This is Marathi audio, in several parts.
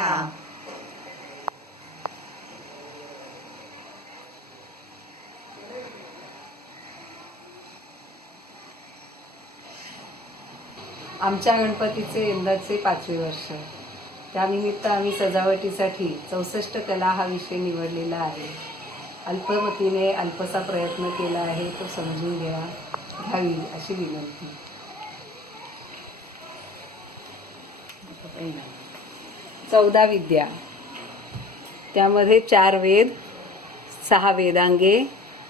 नमस्कार. आमच्या गणपतीचे यंदाचे 5वे वर्ष. त्यानिमित्त आम्ही सजावटीसाठी 64 कला हा विषय निवडलेला आहे. अल्पमतीने अल्पसा प्रयत्न केला आहे, तो समजून घ्यावी अशी विनंती. 14 विद्या, त्यामध्ये 4 वेद, 6 वेदांगे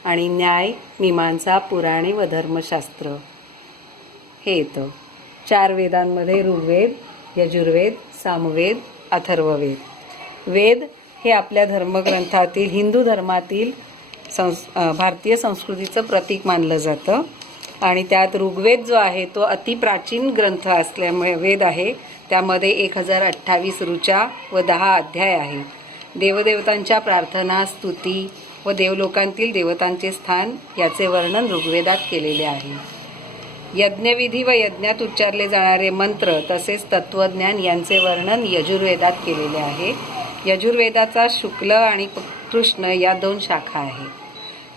आणि न्याय, मीमांसा, पुराणे व धर्मशास्त्र हे येतं. 4 वेदांमध्ये ऋग्वेद, यजुर्वेद, सामवेद, अथर्ववेद. वेद हे आपल्या धर्मग्रंथातील, हिंदू धर्मातील भारतीय संस्कृतीचं प्रतीक मानलं जातं. आणि त्यात ऋग्वेद जो आहे तो अतिप्राचीन ग्रंथ असल्यामुळे वेद आहे. त्यामध्ये 1028 ऋचा व 10 अध्याय आहे. देवदेवतांच्या प्रार्थना, स्तुती व देवलोकांतील देवतांचे स्थान याचे वर्णन ऋग्वेदात केलेले आहे. यज्ञविधी व यज्ञात उच्चारले जाणारे मंत्र तसेच तत्वज्ञान यांचे वर्णन यजुर्वेदात केलेले आहे. यजुर्वेदाचा शुक्ल आणि कृष्ण या 2 शाखा आहेत.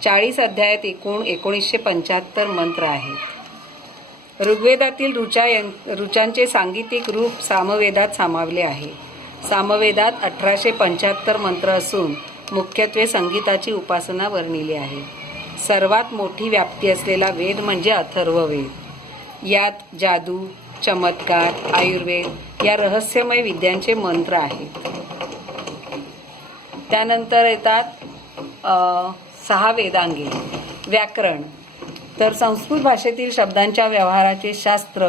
40 अध्यायात एकूण 1975 मंत्र आहेत. ऋग्वेदातील ऋचांचे सांगीतिक रूप सामवेदात सामावले आहे. सामवेदात 1875 मंत्र असून मुख्यत्वे संगीताची उपासना वर्णिली आहे. सर्वात मोठी व्याप्ती असलेला वेद म्हणजे अथर्ववेद. यात जादू, चमत्कार, आयुर्वेद या रहस्यमय विद्यांचे मंत्र आहेत. त्यानंतर येतात 6 वेदांगे. व्याकरण, तर संस्कृत भाषेतील शब्दांच्या व्यवहाराचे शास्त्र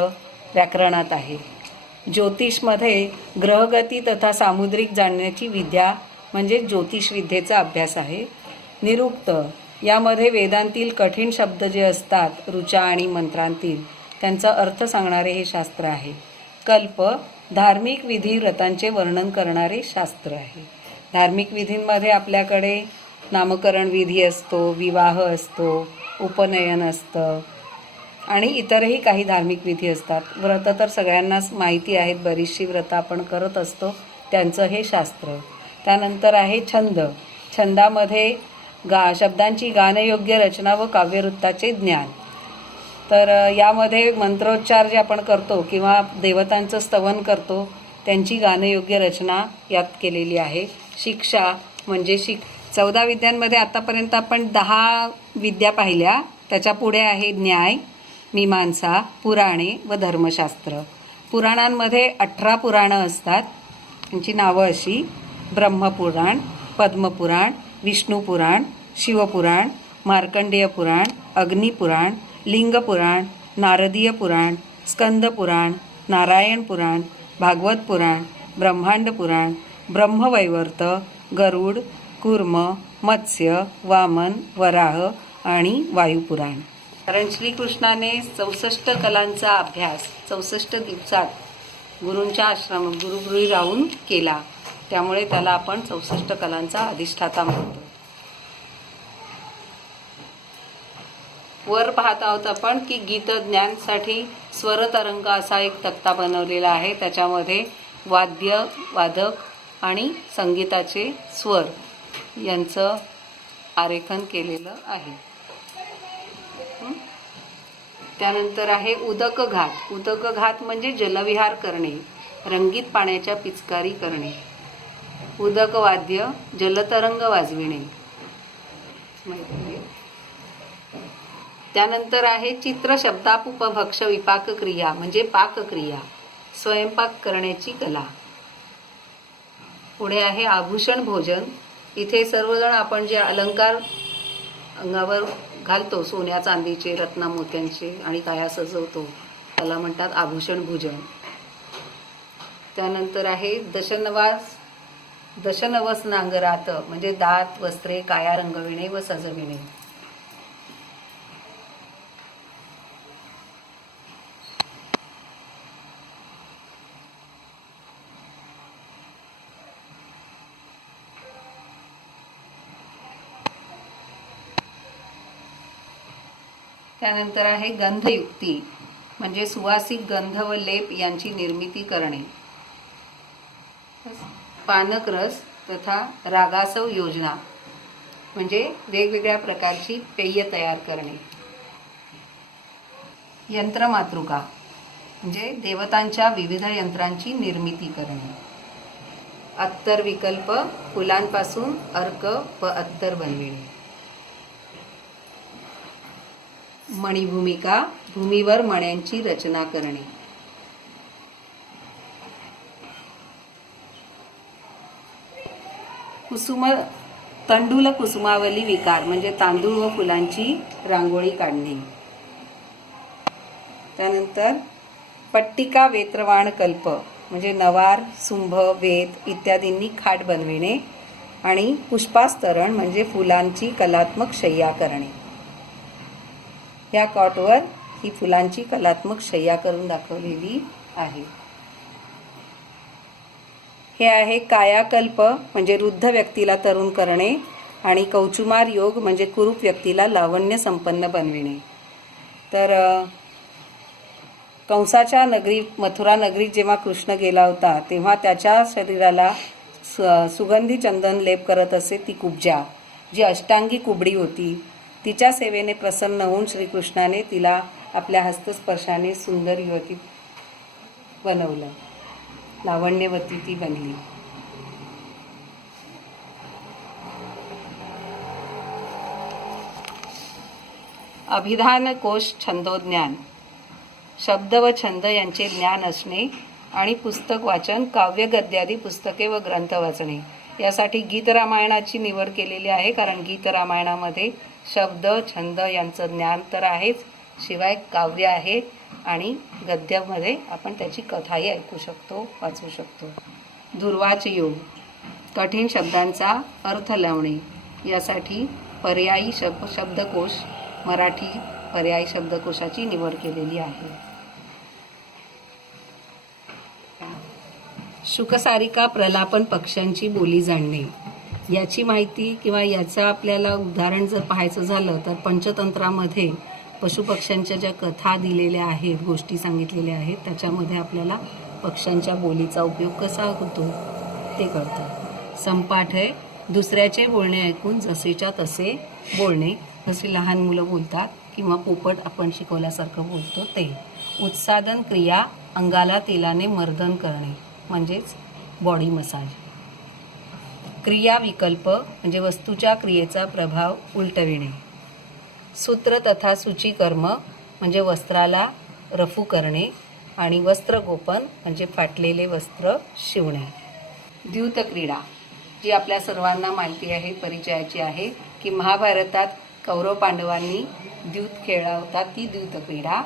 व्याकरणात आहे. ज्योतिषमध्ये ग्रहगती तथा सामुद्रिक जाणण्याची विद्या म्हणजे ज्योतिषविद्येचा अभ्यास आहे. निरुक्त, यामध्ये वेदांतील कठीण शब्द जे असतात ऋचा आणि मंत्रांतील त्यांचा अर्थ सांगणारे हे शास्त्र आहे. कल्प, धार्मिक विधी व्रतांचे वर्णन करणारे शास्त्र आहे. धार्मिक विधींमध्ये आपल्याकडे नामकरण विधी असतो, विवाह असतो, उपनयन असतं आणि इतरही काही धार्मिक विधी असतात. व्रत तर सगळ्यांनाच माहिती आहेत, बरीचशी व्रतं आपण करत असतो, त्यांचं हे शास्त्र. त्यानंतर आहे छंद. छंदामध्ये शब्दांची गानयोग्य रचना व काव्यवृत्ताचे ज्ञान. तर यामध्ये मंत्रोच्चार जे आपण करतो किंवा देवतांचं स्तवन करतो त्यांची गानयोग्य रचना यात केलेली आहे. शिक्षा म्हणजे 14 विद्यांमध्ये आतापर्यंत आपण 10 विद्या पाहिल्या. त्याच्या पुढे आहे न्याय, मीमांसा, पुराणे व धर्मशास्त्र. पुराणांमध्ये 18 पुराणं असतात. त्यांची नावं अशी: ब्रह्मपुराण, पद्मपुराण, विष्णुपुराण, शिवपुराण, मार्कंडेय पुराण, अग्निपुराण, लिंगपुराण, नारदीय पुराण, स्कंदपुराण, नारायण पुराण, भागवत पुराण, ब्रह्मांड पुराण, ब्रह्मवैवर्त, गरुड, कूर्म, मत्स्य, वामन, वराह आणि वायुपुराण. कारण श्रीकृष्णाने 64 कलांचा अभ्यास 64 दिवसात गुरूंच्या आश्रमात गुरुगृही राहून केला. त्यामुळे त्याला आपण 64 कलांचा अधिष्ठाता म्हणतो. वर पाहत आहोत आपण की गीतज्ञानसाठी स्वरतरंग असा एक तक्ता बनवलेला आहे. त्याच्यामध्ये वाद्य, वादक आणि संगीताचे स्वर यांचं आरेखन केलेलं आहे. त्यानंतर आहे उदक घात. उदक घात म्हणजे जलविहार करणे, रंगीत पाण्याच्या पिचकारी करणे. उदक वाद्य, जलतरंग वाजविणे. त्यानंतर आहे चित्र शब्दापुपभक्ष विपाक क्रिया म्हणजे पाकक्रिया, स्वयंपाक करण्याची कला. पुढे आहे आभूषण भोजन. इथे सर्वजण आपण जे अलंकार अंगावर घालतो, सोन्या चांदीचे, रत्ना मोत्यांचे आणि काया सजवतो, त्याला म्हणतात आभूषण भोजन. त्यानंतर आहे दशनवस नांगरात म्हणजे दात, वस्त्रे, काया रंगविणे व सजविणे. त्यानंतर आहे गंधयुक्ती म्हणजे सुवासिक गंध व लेप यांची निर्मिती करणे. पानक रस तथा रागासव योजना म्हणजे वेगवेगळ्या प्रकारची पेय तयार करणे. यंत्रमातृका म्हणजे देवतांच्या विविध यंत्रांची निर्मिती करणे. अत्तर विकल्प फुलांपासून अर्क व अत्तर बनविणे. मणिभूमिका भूमीवर मण्यांची रचना करणे. तंडुल कुसुमावली विकार म्हणजे तांदूळ व फुलांची रांगोळी काढणे. त्यानंतर पट्टिका वेत्रवाण कल्प म्हणजे नवार, सुंभ, वेत इत्यादींनी खाट बनविणे. आणि पुष्पास्तरण म्हणजे फुलांची कलात्मक शय्या करणे. या कॉटवर ही फुलांची कलात्मक शय्या करून दाखवलेली आहे. हे आहे कायाकल्प म्हणजे वृद्ध व्यक्तीला तरुण करणे. आणि कौचुमार योग म्हणजे कुरूप व्यक्तीला लावण्य संपन्न बनविणे. तर कंसाच्या नगरी मथुरा नगरीत जेव्हा कृष्ण गेला होता तेव्हा त्याच्या शरीराला सुगंधी चंदन लेप करत असे ती कुब्जा, जी अष्टांगी कुबडी होती. तिच्या सेवेने प्रसन्न होऊन श्रीकृष्णाने तिला आपल्या हस्तस्पर्शाने सुंदर युवती बनवलं, लावण्यवती ती बनली. अभिधान कोश छंदोज्ञान शब्द व छंद यांचे ज्ञान असणे आणि पुस्तक वाचन, काव्य गद्यादी पुस्तके व ग्रंथ वाचणे. यासाठी गीत रामायणाची निवड केलेली आहे, कारण गीत रामायणामध्ये शब्द छंद यांचं ज्ञान तर आहेच, शिवाय काव्य आहे आणि गद्यामध्ये आपण त्याची कथाही ऐकू शकतो, वाचू शकतो. दुर्वाच योग कठीण शब्दांचा अर्थ लावणे. यासाठी पर्यायी शब्दकोश मराठी पर्यायी शब्दकोशाची निवड केलेली आहे. शुकसारिका प्रलापन पक्ष्यांची बोली जाणणे. याची माहिती किंवा याचं आपल्याला उदाहरण जर पाहायचं झालं तर पंचतंत्रामध्ये पशुपक्ष्यांच्या ज्या कथा दिलेल्या आहेत, गोष्टी सांगितलेल्या आहेत, त्याच्यामध्ये आपल्याला पक्ष्यांच्या बोलीचा उपयोग कसा होतो ते कळतं. संपाठ आहे दुसऱ्याचे बोलणे ऐकून जसेच्या तसे बोलणे, जसे लहान मुलं बोलतात किंवा पोपट आपण शिकवल्यासारखं बोलतो ते. उत्सादन क्रिया अंगाला तेलाने मर्दन करणे म्हणजेच बॉडी मसाज. क्रिया विकल्प म्हणजे वस्तूच्या क्रियेचा प्रभाव उलटविणे. सूत्र तथा सूचीकर्म म्हणजे वस्त्राला रफू करणे आणि वस्त्रगोपन म्हणजे फाटलेले वस्त्र शिवणे. द्यूत क्रीडा जी आपल्या सर्वांना माहिती आहे, परिचयाची आहे की महाभारतात कौरव पांडवांनी द्यूत खेळला होता, ती द्यूत क्रीडा.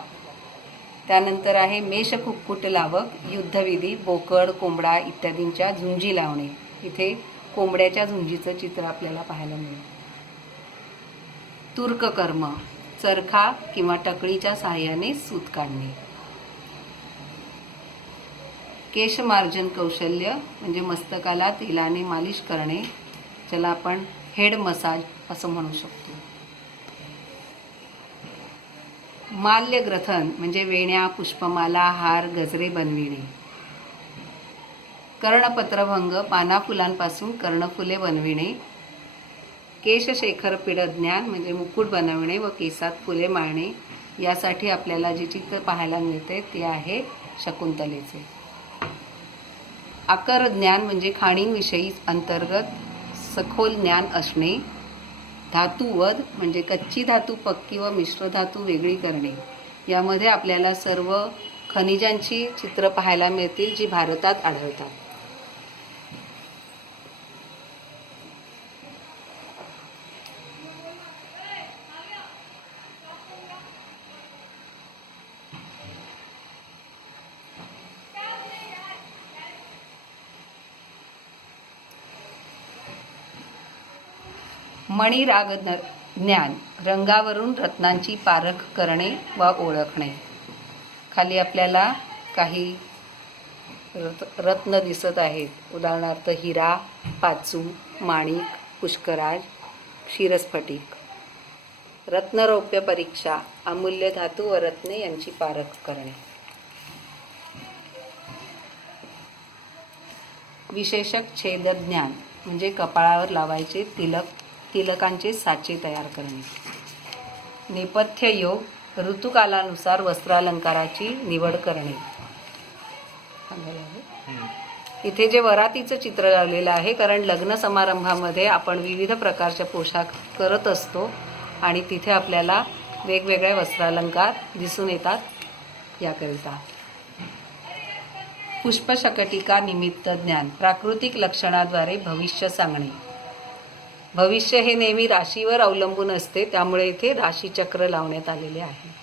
त्यानंतर आहे मेषकुक्कुट लावक युद्धविधी, बोकड, कोंबडा इत्यादींच्या झुंजी लावणे. इथे कोंबड्याच्या झुंजीचं चित्र आपल्याला पाहायला मिळेल. तुर्ककर्म चरखा किंवा टकळीच्या सहाय्याने सूत काढणे. केशमार्जन कौशल्य म्हणजे मस्तकाला तेलाने मालिश करणे, ज्याला आपण हेड मसाज असं म्हणू शकतो. माल्यग्रथन म्हणजे वेण्या, पुष्पमाला, हार, गजरे बनविणे. कर्णपत्रभंग पानाफुलांपासून कर्णफुले बनविणे. केशशेखर पिढज्ञान म्हणजे मुकुट बनवणे व केसात फुले माळणे. यासाठी आपल्याला जे चित्र पाहायला मिळते ते आहे शकुंतलेचे. आकर ज्ञान म्हणजे खाणींविषयी अंतर्गत सखोल ज्ञान असणे. धातुवध म्हणजे कच्ची धातू पक्की व मिश्र धातू वेगळी करणे. यामध्ये आपल्याला सर्व खनिजांची चित्र पाहायला मिळतील जी भारतात आढळतात. मणिराग ज्ञान रंगावरून रत्नांची पारख करणे व ओळखणे. खाली आपल्याला काही रत्न दिसत आहेत, उदाहरणार्थ हिरा, पाचू, माणिक, पुष्कराज, क्षीरस्फटिक. रत्नरौप्य परीक्षा अमूल्य धातू व रत्ने यांची पारख करणे. विशेषक छेद ज्ञान म्हणजे कपाळावर लावायचे तिलकांचे साचे तयार करणे. नेपथ्य योग ऋतुकालानुसार वस्त्रालंकाराची निवड करणे. इथे जे वरातीचं चित्र लावलेलं आहे, कारण लग्न समारंभामध्ये आपण विविध प्रकारच्या पोशाख करत असतो आणि तिथे आपल्याला वेगवेगळे वस्त्रालंकार दिसून येतात याकरिता. पुष्पशकटिका निमित्त ज्ञान प्राकृतिक लक्षणाद्वारे भविष्य सांगणे. भविष्य हे नेहमी राशीवर अवलंबून असते, त्यामुळे इथे राशीचक्र लावण्यात आलेले आहे.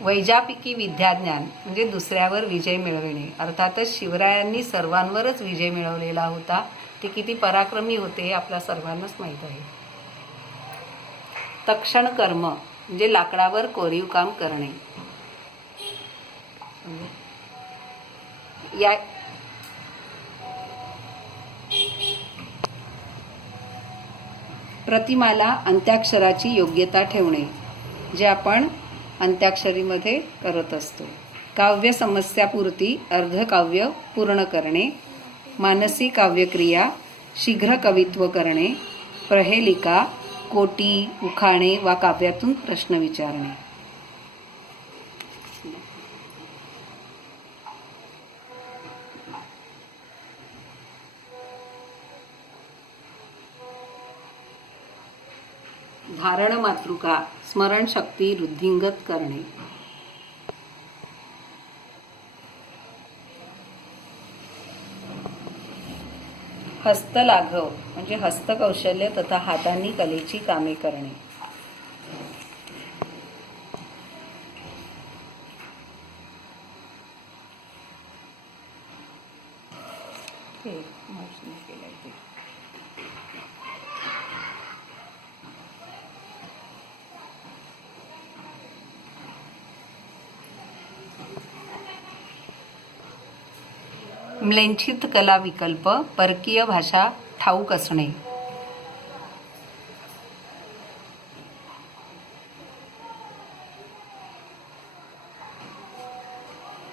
वैजापिकी विद्याज्ञान म्हणजे दुसऱ्यावर विजय मिळविणे. अर्थातच शिवरायांनी सर्वांवरच विजय मिळवलेला होता. ते किती पराक्रमी होते हे आपल्या सर्वांनाच माहीत आहे. तक्षण कर्म म्हणजे लाकडावर कोरीव काम करणे. या प्रतिमाला अंत्याक्षराची योग्यता ठेवणे, जे आपण अंत्याक्षरीमध्ये करत असतो. काव्य समस्यापूर्ती अर्धकाव्य पूर्ण करणे. मानसी काव्यक्रिया शीघ्र कवित्व करणे. प्रहेलिका कोटी उखाणे वा काव्यातून प्रश्न विचारणे. धारण मातृका स्मरणशक्ती वृद्धिंगत करणे. हस्तलाघव म्हणजे हस्तकौशल्य तथा हातांनी कलेची कामे करणे. म्लेच्छित कला विकल्प परकीय भाषा ठाऊक असणे.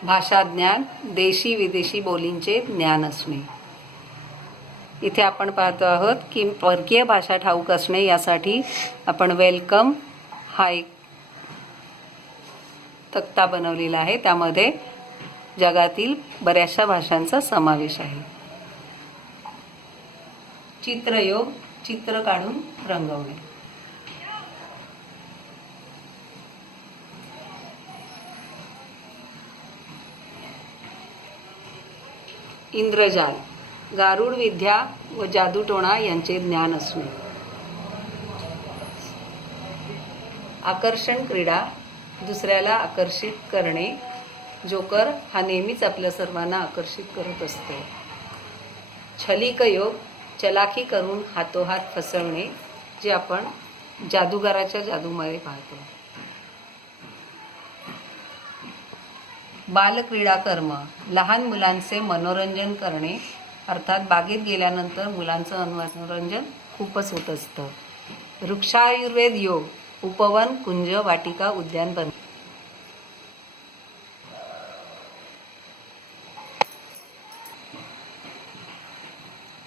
भाषाज्ञान देशी विदेशी बोलींचे ज्ञान असणे. इथे आपण पाहतो आहोत की परकीय भाषा ठाऊक असणे यासाठी आपण वेलकम हा एक तक्ता बनवलेला आहे. त्यामध्ये जगातील बऱ्याचशा भाषांचा समावेश आहे. चित्रयोग चित्र काढून रंगवणे. इंद्रजाल गारुड विद्या व जादूटोणा यांचे ज्ञान असणे. आकर्षण क्रीडा दुसऱ्याला आकर्षित करणे. जोकर हा नेहमीच आपल्या सर्वांना आकर्षित करत असतो. छलिक योग चलाखी करून हातोहात फसवणे, जे आपण जादूगाराच्या जादूमध्ये पाहतो. बालक्रीडा कर्म लहान मुलांचे मनोरंजन करणे. अर्थात बागेत गेल्यानंतर मुलांचं मनोरंजन खूपच होत असतं. वृक्षायुर्वेद योग उपवन कुंज वाटिका उद्यान बनवणे.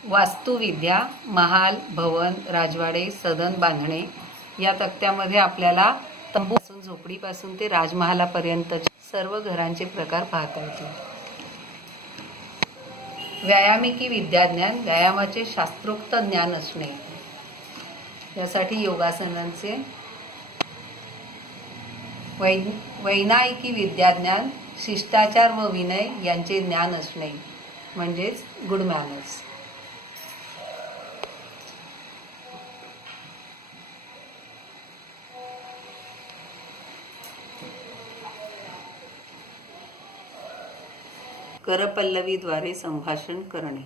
वास्तुविद्या महाल भवन राजवाडे सदन बांधणे. या तक्त्यामध्ये आपल्याला तंबूपासून झोपडीपासून ते राजमहालापर्यंत सर्व घरांचे प्रकार पाहता येतील. व्यायामिकी विद्याज्ञान व्यायामाचे शास्त्रोक्त ज्ञान असणे. यासाठी योगासनांचे. वैनायिकी विद्याज्ञान शिष्टाचार व विनय यांचे ज्ञान असणे, म्हणजेच गुड मॅनर्स. करपल्लवीद्वारे संभाषण करणे.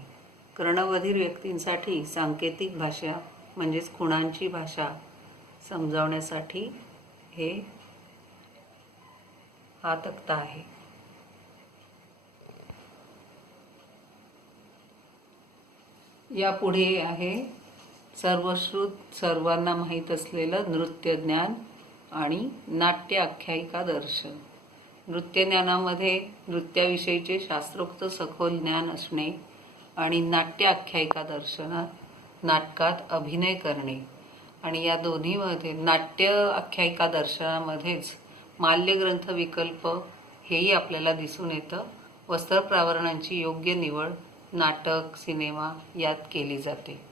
कर्णबधीर व्यक्तींसाठी सांकेतिक भाषा म्हणजेच खुणांची भाषा समजावण्यासाठी हा तक्ता आहे. यापुढे आहे सर्वश्रुत सर्वांना माहीत असलेलं नृत्य ज्ञान आणि नाट्य आख्यायिका दर्शन. नृत्यज्ञानामध्ये नृत्याविषयीचे शास्त्रोक्त सखोल ज्ञान असणे आणि नाट्य आख्यायिका दर्शनात नाटकात अभिनय करणे आणि या दोन्हीमध्ये नाट्य आख्यायिका दर्शनामध्येच माल्यग्रंथ विकल्प हेही आपल्याला दिसून येतं. वस्त्रप्रावरणांची योग्य निवड नाटक सिनेमा यात केली जाते.